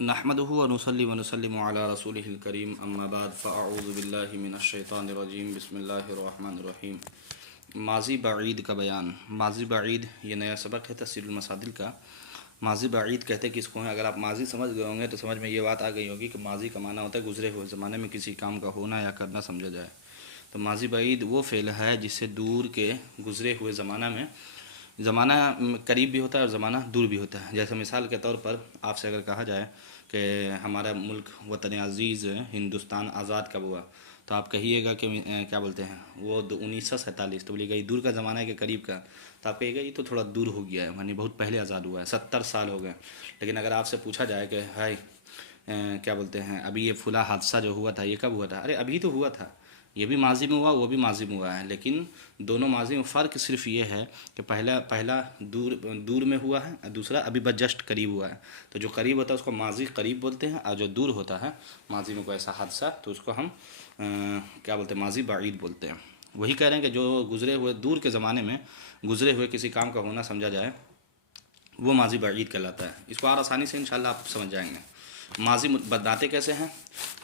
नहमदुहु व नुसल्ली व नुसल्लिमु अला रसूलिहिल करीम अम्मा बाद फ़अऊज़ु बिल्लाहि मिनश शैतानिर रजीम बिस्मिल्लाहिर रहमानिर रहीम। माज़ी बईद का बयान। माज़ी बईद ये नया सबक है तफ़सीरुल मसादिल का। माज़ी बईद कहते किसको हैं? अगर आप माज़ी समझ गए होंगे तो समझ में ये बात आ गई होगी कि माज़ी का माना होता है गुज़रे हुए ज़माने में किसी काम का होना या करना समझा जाए। तो माज़ी बईद वो फ़ेल है जिससे दूर के गुज़रे हुए ज़माना में, ज़माना करीब भी होता है और ज़माना दूर भी होता है। जैसे मिसाल के तौर पर आपसे अगर कहा जाए कि हमारा मुल्क वतन अज़ीज़ हिंदुस्तान आज़ाद कब हुआ, तो आप कहिएगा कि क्या बोलते हैं वो 1947। तो बोलिएगा ये दूर का ज़माना है कि करीब का? तो आप कहिएगा ये तो थोड़ा दूर हो गया है, यानी बहुत पहले आज़ाद हुआ है, 70 साल हो गए। लेकिन अगर आपसे पूछा जाए कि हाय क्या बोलते हैं अभी ये फुला हादसा जो हुआ था ये कब हुआ था, अरे अभी तो हुआ था, ये भी माजी में हुआ वो भी माजी में हुआ है। लेकिन दोनों माजी में फ़र्क सिर्फ ये है कि पहला पहला दूर दूर में हुआ है और दूसरा अभी बस जस्ट करीब हुआ है। तो जो करीब होता है उसको माजी करीब बोलते हैं, और जो दूर होता है माजी में कोई ऐसा हादसा तो उसको हम क्या बोलते हैं माजी बाईद बोलते हैं। वही कह रहे हैं कि जो गुज़रे हुए दूर के ज़माने में गुज़रे हुए किसी काम का होना समझा जाए वो माजी बाईद कहलाता है। इसको और आसानी से इंशाल्लाह आप समझ जाएंगे। माजी बनाते कैसे हैं?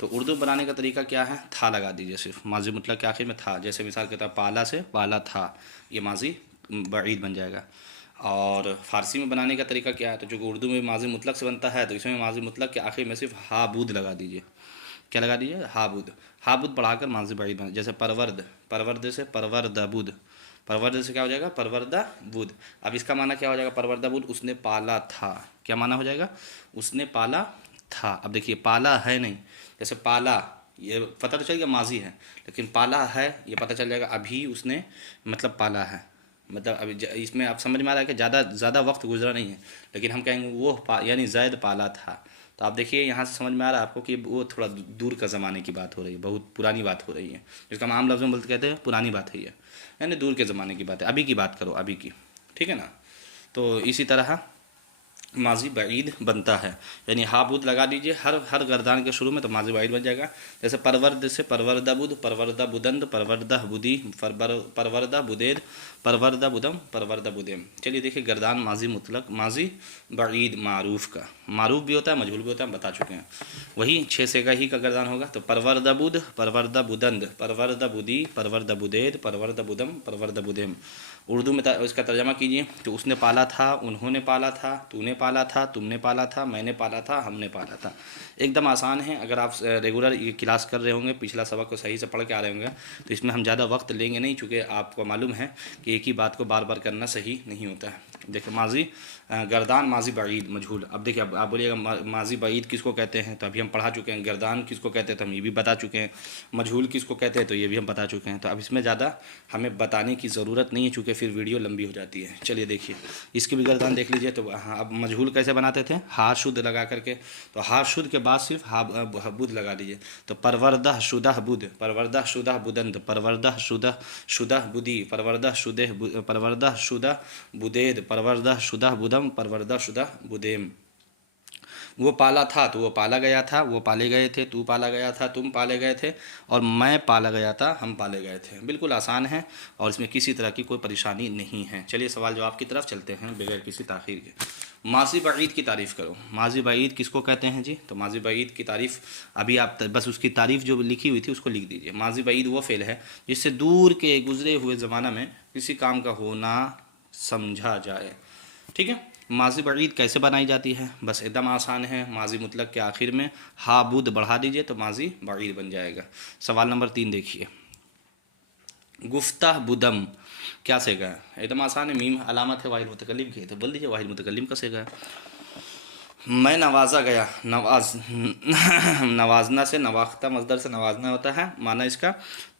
तो उर्दू बनाने का तरीका क्या है? था लगा दीजिए सिर्फ, माजी मुतलक के आखिर में था। जैसे मिसाल के तौर पाला से पाला था, ये माजी बाईद बन जाएगा। और फ़ारसी में बनाने का तरीका क्या है? तो जो उर्दू में माजी मुतलक से बनता है तो इसमें माजी मुतलक के आखिर में सिर्फ हाबूद लगा दीजिए। क्या लगा दीजिए? हाबूद। हाबूद बढ़ाकर माजी बाईद बन, जैसे परवर्द, परवर्द से परवरदबुद, परवर्द से क्या हो जाएगा? परवरदा बुद। अब इसका माना क्या हो जाएगा? परवरदा बुद उसने पाला था। क्या माना हो जाएगा? उसने पाला था। अब देखिए पाला है नहीं, जैसे पाला ये पता तो चल गया माजी है, लेकिन पाला है ये पता चल जाएगा अभी उसने मतलब पाला है। मतलब अभी इसमें आप समझ में आ रहा है कि ज़्यादा वक्त गुजरा नहीं है, लेकिन हम कहेंगे वो यानी जैद पाला था। तो आप देखिए यहाँ से समझ में आ रहा है आपको कि वो थोड़ा दूर का ज़माने की बात हो रही है, बहुत पुरानी बात हो रही है, जिसका हम आम लफ्ज़ में बोलते कहते हैं पुरानी बात है ये, यानी दूर के ज़माने की बात है। अभी की बात करो, अभी की, ठीक है ना। तो इसी तरह माजी बाईद बनता है, यानी हाबुद लगा दीजिए हर हर गर्दान के शुरू में तो माजी बाईद बन जाएगा। जैसे परवर्द से परवरदा बुद, परवरदा बुदंद, परवरदा बुदी, परवरदा बुदेद, परवरदा बुदम, परवरदा बुदेम। चलिए देखिए गर्दान माजी मुतलक माजी बाईद मारूफ का, मारूफ भी होता है मजहूल भी होता है, हम बता चुके हैं। वही 6 से का ही का गर्दान होगा। तो परवरदा बुद, परवरदा बुदंद, परवरदा बुदी, परवरदा बुदेद, परवरदा बुदम, परवरदा बुदेम। उर्दू में इसका तर्जमा कीजिए तो उसने पाला था, उन्होंने पाला था, तूने पाला था, तुमने पाला था, मैंने पाला था, हमने पाला था। एकदम आसान है। अगर आप रेगुलर ये क्लास कर रहे होंगे, पिछला सबक को सही से पढ़ के आ रहे होंगे तो इसमें हम ज़्यादा वक्त लेंगे नहीं, चूँकि आपको मालूम है कि एक ही बात को बार बार करना सही नहीं होता है। देखिए माजी गर्दान माजी बाईद मजहूल। अब देखिए अब आप बोलिएगा माजी बाईद किसको कहते हैं, तो अभी हम पढ़ा चुके हैं। गर्दान किसको कहते हैं तो हम ये भी बता चुके हैं। मजहूल किसको कहते हैं तो ये भी हम बता चुके हैं। तो अब इसमें ज़्यादा हमें बताने की ज़रूरत नहीं है, चूँकि फिर वीडियो लंबी हो जाती है। चलिए देखिए इसकी भी गर्दान देख लीजिए। तो हाँ अब मजहूल कैसे बनाते थे? हा शुद्ध लगा करके, तो हा शुद्ध के बाद सिर्फ हा बुद लगा दीजिए। तो परवरदा शुदा बुद, परवरदा शुदा बुदंद, परवरदा शुदा शुदा बुदी, परवरदा शुदे, परवरदा शुदा बुदेद, परवरदा शुदा बुदम, परवरदा शुदा बुदेम। वो पाला था तो वो पाला गया था, वो पाले गए थे, तू पाला गया था, तुम पाले गए थे, और मैं पाला गया था, हम पाले गए थे। बिल्कुल आसान है और इसमें किसी तरह की कोई परेशानी नहीं है। चलिए सवाल जवाब की तरफ चलते हैं बगैर किसी ताख़ीर के। माजी बाईद की तारीफ़ करो। माजी बाईद किसको कहते हैं जी? तो माजी बाईद की तारीफ़ अभी आप बस उसकी तारीफ़ जो लिखी हुई थी उसको लिख दीजिए। माजी बाईद वो फ़ेल है जिससे दूर के गुज़रे हुए ज़माना में किसी काम का होना समझा जाए, ठीक है। माजी बाईद कैसे बनाई जाती है? बस एकदम आसान है। माजी मुतलक के आखिर में हा बुद बढ़ा दीजिए तो माजी बाईद बन जाएगा। सवाल नंबर 3 देखिए, गुफ्ता बुदम क्या सेगा है? एकदम आसान है। मीम अलामत है वाहिद मुतकल्लिम की, तो बोल दीजिए वाहिद मुतकल्लिम का सेगा है। मैं नवाजा गया, नवाज नवाजना से, नवाख्ता मजदर से नवाजना होता है माना इसका।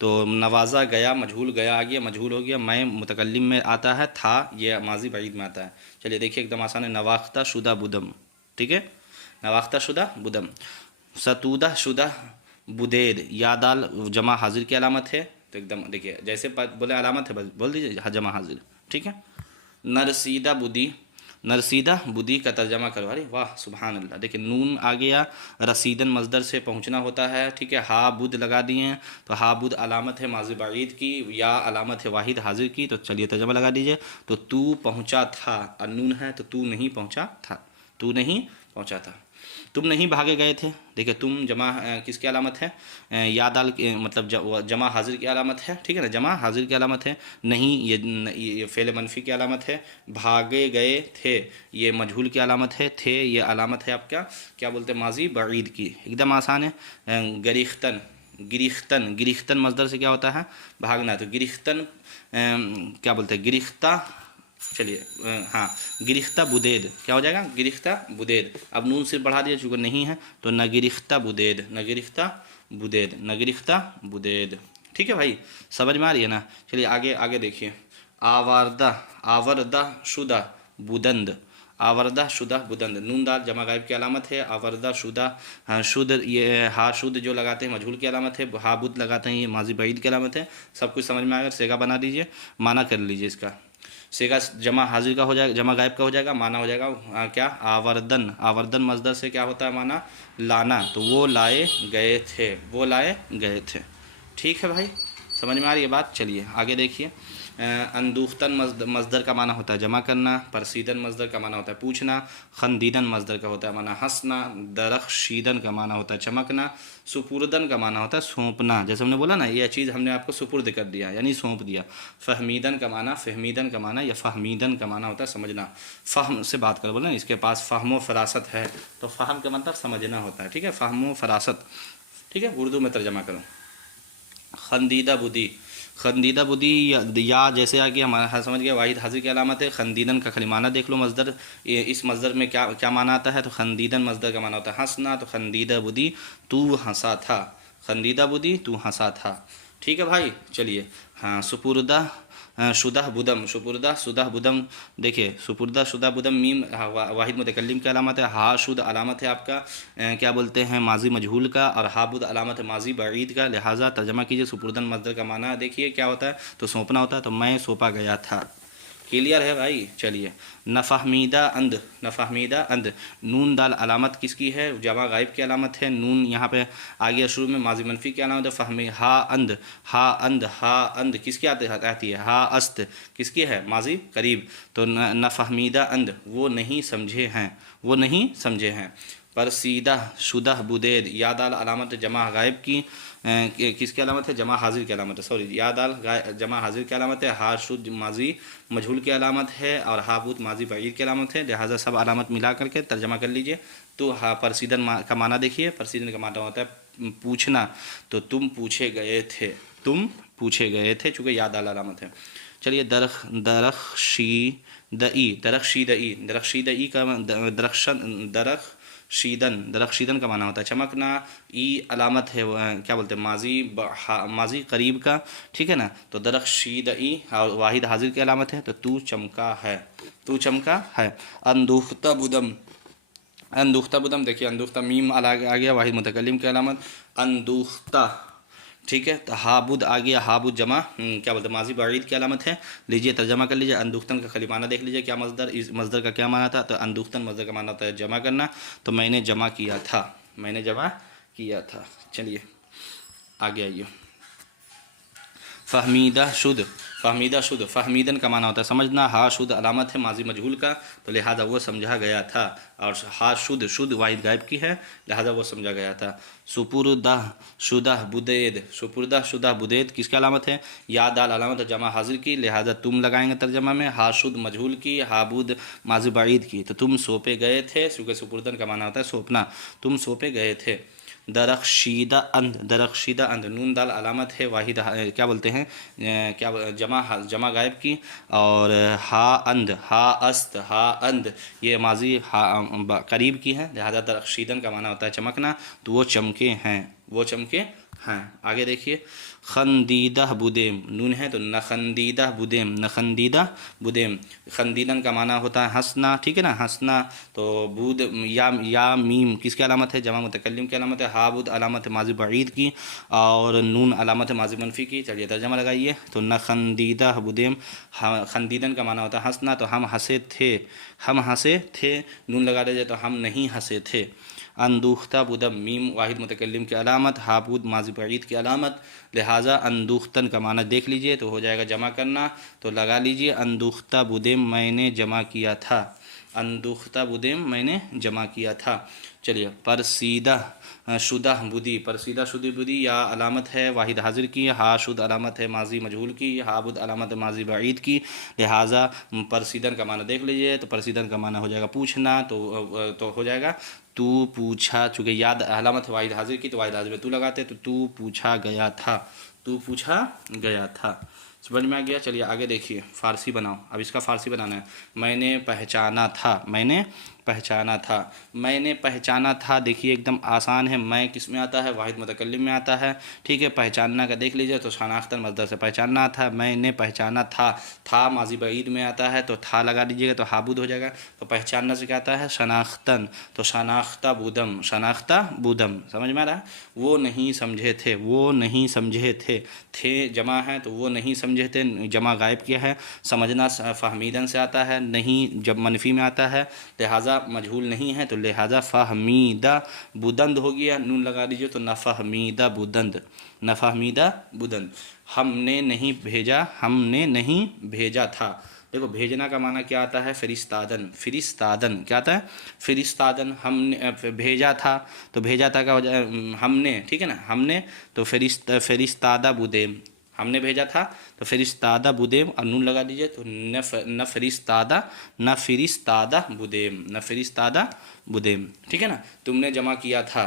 तो नवाजा गया मजहूल, गया आ गया मजहूल हो गया, मैं मुतकल्लिम में आता है, था ये माजी बाईद में आता है। चलिए देखिए एकदम आसान है। नवाख्ता शुदा बुदम, ठीक है, नवाख्ता शुदा बुदम। सतूदा शुदा बुदेद, यादाल जमा हाजिर की अलामत है। तो एकदम देखिए जैसे बोले अलामत है बस बोल दीजिए जमा हाजिर, ठीक है। नरसीदा बुदी, नरसीदा बुदी का तर्जमा करो। अरे वाह सुबहान अल्लाह। देखिए नून आ गया, रसीदन मजदर से पहुंचना होता है, ठीक है। हा बुद लगा दिए हैं तो हा बुद अलामत है माजी बाईद की, या अलामत है वाहिद हाजिर की। तो चलिए तर्जमा लगा दीजिए। तो तू पहुंचा था, और नून है तो तू नहीं पहुंचा था, तू नहीं पहुंचा था। तुम नहीं भागे गए थे, देखिए तुम जमा किसकी अलामत है, या दाल मतलब जमा हाजिर की अलामत है, ठीक है ना, जमा हाजिर की अलामत है। नहीं ये फ़ेल मनफी की अलामत है। भागे गए थे ये मजहूल की अलामत है। थे ये अलामत है आपका क्या बोलते हैं माजी बईद की, एकदम आसान है। गिरिख्तन, गिरिख्तन, गिरिख्तन मजदर से क्या होता है भागना, तो गिरिख्तन क्या बोलते हैं गिरिख्ता, चलिए हाँ गिरिख्ता बुदेद क्या हो जाएगा, गिरिख्ता बुदेद। अब नून सिर्फ बढ़ा दिया चूँकि नहीं है तो न गिरिख्ता बुदेद, न गिरिख्ता बुदेद, न गिरिख्ता बुदेद। ठीक है भाई, समझ में आ रही है ना। चलिए आगे आगे देखिए। आवारदा, आवर्दा शुदा बुदंद, आवर्दा शुदा बुदंद, नून दाल जमा गायब की अलामत है। आवर्दा शुदा, हाँ शुद्ध, ये हा शुद्ध जो लगाते हैं मजहूल की अलामत है। हा बुद लगाते हैं ये माजी बईद की अलामत है। सब कुछ समझ में आएगा। सेगा बना दीजिए, माना कर लीजिए इसका। सेगा जमा हाजिर का हो जाएगा, जमा गायब का हो जाएगा, माना हो जाएगा क्या आवर्दन, आवर्दन मजदर से क्या होता है माना लाना, तो वो लाए गए थे, वो लाए गए थे। ठीक है भाई, समझ में आ रही है बात। चलिए आगे देखिए। अंदूख्तन मजदर का माना होता है जमा करना। परसीदन मजदर का माना होता है पूछना। खंदीदन मजदर का होता है माना हंसना। दरख्शीदन का माना होता है चमकना। सुपुर्दन का माना होता है सौंपना, जैसे हमने बोला ना ये चीज़ हमने आपको सुपुर्द कर दिया यानी सौंप दिया। फ़हमीदन का माना, फ़हमीदन का माना या फ़हमीदन का माना होता है समझना। फ़हम से बात कर बोला ना, इसके पास फ़हम फ़रासत है, तो फ़हम का मतलब समझना होता है। ठीक है, फ़हम फ़रासत। ठीक है, उर्दू में तर्जमा करो। खंदीदा बुदी, खंदीदा बुदी या जैसे आ कि हमारा समझ गया वाहिद हाजिर की अलामत है। खंदीदन का खाली माना देख लो मजदर, इस मजदर में क्या क्या माना आता है, तो खंदीदन मजदर का माना होता है हंसना, तो खंदीदा बुदी तू हंसा था, खंदीदा बुदी तू हंसा था। ठीक है भाई, चलिए हाँ सुपुर्दा शुदा बुदम, सुपुर्दा शुदा बुदम, देखिए सुपुर्दा शुदा बुदम मीम वाहिद मुतकल्लिम की अलामत है। हा शुद अलामत है आपका क्या बोलते हैं माजी मजहूल का, और हाबुद अलामत है माजी बईद का। लिहाजा तर्जमा कीजिए। सुपुर्दन मजदर का माना देखिए क्या होता है, तो सौंपना होता है, तो मैं सौंपा गया था। क्लियर है भाई। चलिए नफ़हमीदा अंद, नफ़हमीदा अंद, नून दाल अलामत किसकी है, जमा गायब की अलामत है। नून यहाँ पे आ गया शुरू में, माजी मनफी की अलामत है। फ़हमी हा अंद, हा अंद, हा अंद किसकी आती है, हा अस्त किसकी है माजी करीब, तो नफ़हमीदा अंद वो नहीं समझे हैं, वो नहीं समझे हैं। परसीदा शुदा बुदेद, यादाल अलामत जमा गायब की किसकी अलामत है, जमा हाजिर की अलामत है, सॉरी यादाल जमा हाजिर की अलामत है। हा शुद माजी मजहूल की अलामत है, और हाबूत माजी बईद की अलामत है। लिहाजा सब अलामत मिला करके तर्जमा कर लीजिए। तो हा परसीदन का माना देखिए, परसीदन का माना होता है पूछना, तो तुम पूछे गए थे, तुम पूछे गए थे, चूँकि यादाल अलामत है। चलिए दरख्शीदई, दरख्शीदई, दरख्शीदई का दरख्शीदन, दरख्शीदन का माना होता है चमकना। ई अलामत है क्या बोलते हैं माजी माजी करीब का, ठीक है ना, तो दरख्शीदई और वाहिद हाजिर की अलामत है, तो तू चमका है, तू चमका है। अंदुख्ता बुदम, अंदुख्ता बुदम देखिए अंदुख्ता मीम आ गया वाहिद मुतकल्लिम की अलामत अंदुख्ता। ठीक है, तो हाबुद आ गया, हाबुद जमा क्या बोलते हैं माजी बईद की अलामत है। लीजिए तर्जमा कर लीजिए। अंदुख्तन का खलीमाना देख लीजिए क्या मजदर, इस मजदर का क्या माना था, तो अंदुख्तन मजदर का माना होता है जमा करना, तो मैंने जमा किया था, मैंने जमा किया था। चलिए आगे आइए। फ़हमीदा शुद्ध, फ़हमीदा शुद्ध, फ़हमीदन का माना होता है समझना। हा शुद्ध अलामत है माजी मजहूल का, तो लिहाजा वो समझा गया था, और हा शुद्ध, शुद्ध वाहिद गायब की है, लिहाजा वो समझा गया था। सुपुर्दा शुदा बुदेद, सुपुर्दा शुदा बुदेद किसकी अलामत है, या दाल अलामत है जमा हाजिर की, लिहाजा तुम लगाएंगे तर्जमा में। हा शुद्ध मजहूल की, हाबुद माजी बईद की, तो तुम सौंपे गए थे, क्योंकि सुपुर्दन का माना होता है सौंपना, तुम सौंपे गए थे। दरख्शीदा अंद, दरख्शीदा अंद, नून दाल अलामत है वाहिद क्या बोलते हैं क्या जमा गायब की, और हा अंद, हा अस्त, हा अंद ये माजी करीब की है, लिहाजा दरख्शीदन का माना होता है चमकना, तो वो चमके हैं, वो चमके हैं। आगे देखिए। खंदीदा बुदेम, नून है तो नखंदीदा बुदेम, नखंदीदा बुदेम, खंदीदन का माना होता है हंसना, ठीक है ना, हंसना, तो बूद या मीम किसकी अलामत है, जमा मुतकल्लिम की अलामत है। हाबुद अलामत है माजी बईद की, और नून अलामत है माजी मनफी की। चलिए तर्जमा लगाइए। तो नखंदीदा बुदेम, खंदीदन का माना होता है हंसना, तो हम हंसे थे, हम हंसे थे, नून लगा दीजिए तो हम नहीं हंसे थे। अंदुख्ता बुदम मीम वाहिद मुतकल्लिम की अलामत, हाबुद माजी बईद की अलामत, लिहाजा अंदुख्तन का माना देख लीजिए तो हो जाएगा जमा करना, तो लगा लीजिए अंदुख्ता बुदेम मैंने जमा किया था, अंदुख्ता बुदेम मैंने जमा किया था। चलिए, परसीदा शुदा बुदी, परसीदा शुदी बुदी, या अलामत है वाहिद हाजिर की, हा शुद अलामत है माजी मजहूल की, हा बुद अलामत है माजी बाईद की। लिहाजा परसीदन का माना देख लीजिए, तो परसीदन का माना हो जाएगा पूछना, तो हो जाएगा तू पूछा, चूँकि याद अलामत है वाहिद हाजिर की तो वाहिद हाजिर में तू लगाते, तो तू पूछा गया था, तू पूछा गया था। समझ में आ गया। चलिए आगे देखिए, फ़ारसी बनाओ। अब इसका फ़ारसी बनाना है। मैंने पहचाना था, मैंने पहचाना था, मैंने पहचाना था। देखिए एकदम आसान है। मैं किस में आता है? वाहिद मुतकल्लिम में आता है। ठीक है, पहचानना का देख लीजिए तो शनाख्तन मज़दर से पहचानना था। मैंने पहचाना था माजी बईद में आता है तो था लगा दीजिएगा तो हाबुद हो जाएगा। तो पहचानना से क्या आता है? शनाख्तन, तो शनाख्ता बुदम, शनाख्ता बुदम। समझ में आ रहा है? वो नहीं समझे थे, वो नहीं समझे थे जमा है तो वो नहीं समझे थे, जमा गायब किया है। समझना फ़हमीदन से आता है, नहीं जब मनफी में आता है, लिहाजा मजहूल नहीं है तो लिहाजा फ़हमीदा बुदंद हो गया। नून लगा दीजिए तो नफ़हमीदा बुदंद, नफ़हमीदा बुदंद। हमने नहीं भेजा, हमने नहीं भेजा था। देखो भेजना का माना क्या आता है? फ़िरिस्तादन, फ़िरिस्तादन क्या आता है? फ़िरिस्तादन। हमने भेजा था, तो भेजा था का हो जाए हमने, ठीक है ना, हमने, तो फ़िरिस्तादा बुदेम, हमने भेजा था तो फ़िरिस्तादा बुदेम, और नून लगा दीजिए तो न फ़िरिस्तादा, न फ़िरिस्तादा बुदेम, न फ़िरिस्तादा बुदेम। ठीक है ना। तुमने जमा किया था,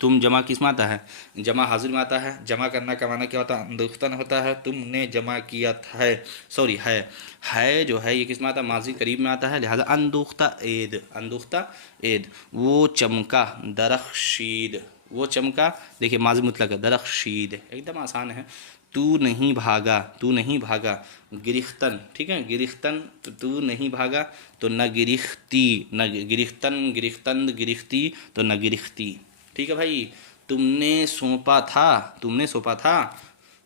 तुम जमा किस में आता है? जमा हाजिर में आता है। जमा करना का माना क्या होता है? अंदुख्तन होता है। तुमने जमा किया था, सॉरी है जो है ये किस में आता है? माजी करीब में आता है, लिहाजा अंदुख्ता ईद, अंदुख्ता ईद। वो चमका, दरख्शीद, वो चमका। देखिए माजी मुतलक है, दरख्शीद, एकदम आसान है। तू नहीं भागा, तू नहीं भागा। गिरिख्तन, ठीक है, गिरिख्तन, तो तू नहीं भागा तो न गिरिख्ती, न गिरिख्तन, गिरिख्तन, गिरिख्ती, तो न गिरिख्ती। ठीक है भाई। तुमने सौंपा था, तुमने सौंपा था।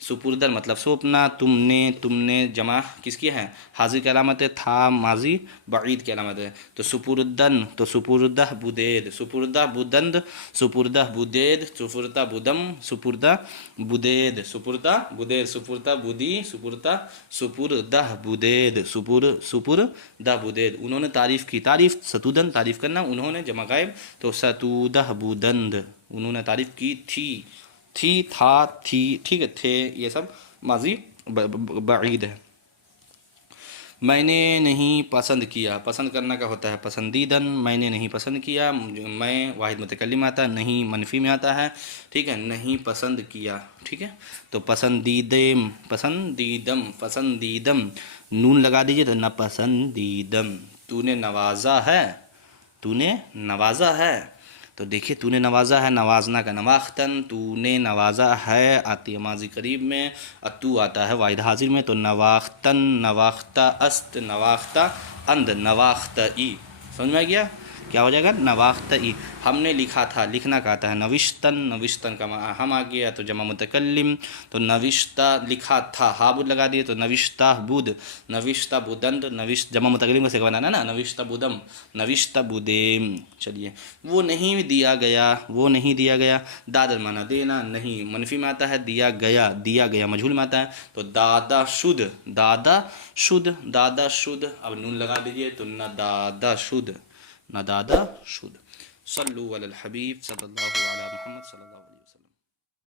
सुपुर्दर मतलब सौंपना। तुमने जमा किसकी है? हाजिर की अलामत है, था माजी बईद की अलामत है। तो सुपुर्दन, तो सुपुर्दह बुदेद, सुपुर्दह बुदंद, सुपुर्दह बुदेद, सुपुर्दा बुदम, सुपुर्दा बुदेद, सुपुर्दा बुदेद, सुपुर्दा बुदी, सुपुर्दह बुदेद, सुपुर्दा बुदेद। उन्होंने तारीफ़ की, तारीफ़ सतुदन तारीफ़ करना, उन्होंने जमा गायब तो सतुदह बुदंद, उन्होंने तारीफ़ की थी, था, थी, ठीक है, थे, ये सब माजी बईद है। मैंने नहीं पसंद किया, पसंद करना का होता है पसंदीदन। मैंने नहीं पसंद किया, मैं वाहिद मुतकल्लिम आता है, नहीं मनफी में आता है। ठीक है, नहीं पसंद किया। ठीक है, तो पसंदीदम, पसंदीदम, पसंदीदम, नून लगा दीजिए तो न पसंदीदम। तूने नवाजा है, तूने नवाजा है। तो देखिए तूने नवाजा है, नवाजना का नवाख्तन, तूने नवाजा है आती है माजी करीब में, और तू आता है वाहिद हाजिर में, तो नवाख्तन, नवाख्ता अस्त, नवाख्ता अंद, नवाख्ता ई। समझ में आ गया? क्या हो जाएगा? नवाख्ता ई। हमने लिखा था, लिखना का आता है नविश्तन, नविश्तन का हम आ गया तो जमा मुतकल्लिम, तो नविश्ता लिखा था, हाबुद लगा दिए तो नविश्ता बुद, नविश्ता बुदंद, नविश जमा मुतकल्लिम से बनाना ना, नविश्ता बुदम, नविश्ता बुदेम। चलिए, वो नहीं दिया गया, वो नहीं दिया गया। दादर माना देना, नहीं मनफी में आता है, दिया गया मजहूल में आता है, तो दादा शुद्ध, दादा शुद्ध, दादा शुद्ध। अब नून लगा दीजिए तो न दादा शुद्ध, न दादा शुद्ध। सल्लु अलल हबीब सल्लल्लाहु अलैहि मुहम्मद सल्लल्लाहु